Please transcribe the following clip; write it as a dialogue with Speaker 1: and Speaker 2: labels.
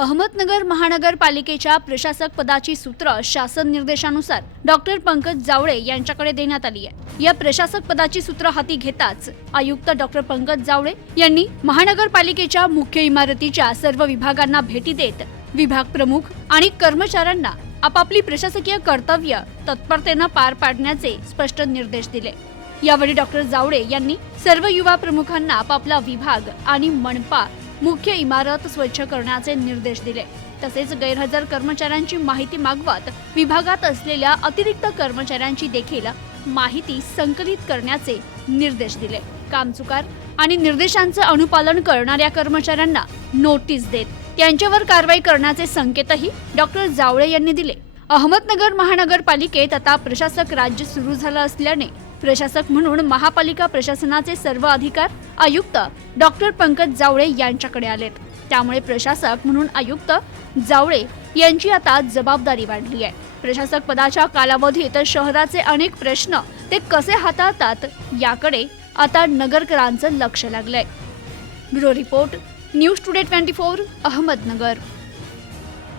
Speaker 1: अहमदनगर महानगरपालिकेच्या प्रशासक पदाची सूत्र शासन निर्देशानुसार डॉक्टर पंकज जावळे यांच्याकडे देण्यात आली आहे. या प्रशासक पदाची सूत्र हाती घेताच आयुक्त डॉक्टर पंकज जावळे यांनी महानगरपालिकेच्या मुख्य इमारतीच्या सर्व विभागांना भेटी देत विभाग प्रमुख आणि कर्मचाऱ्यांना आपापली प्रशासकीय कर्तव्य तत्परतेनं पार पाडण्याचे स्पष्ट निर्देश दिले. यावेळी डॉक्टर जावळे यांनी सर्व युवा प्रमुखांना आपापला विभाग आणि मनपा मुख्य इमारत स्वच्छ करण्याचे निर्देश दिले. तसेच गैरहजर कर्मचाऱ्यांची माहिती मागवत विभागात असलेल्या अतिरिक्त कर्मचाऱ्यांची देखील माहिती संकलित करण्याचे निर्देश दिले. कामचुकार आणि निर्देशांचं अनुपालन करणाऱ्या कर्मचाऱ्यांना नोटीस देत त्यांच्यावर कारवाई करण्याचे संकेतही डॉक्टर जावळे यांनी दिले. अहमदनगर महानगरपालिकेत आता प्रशासक राज्य सुरू झालं असल्याने प्रशासक म्हणून महापालिका प्रशासनाचे सर्व अधिकार आयुक्त डॉक्टर पंकज जावळे यांच्याकडे आलेत. त्यामुळे प्रशासक म्हणून आयुक्त जावळे यांची आता जबाबदारी वाढली आहे. प्रशासक पदाच्या कालावधीत शहराचे अनेक प्रश्न ते कसे हाताळतात याकडे आता नगरकरांचं लक्ष लागलंय. Bureau report news today twenty four Ahmednagar.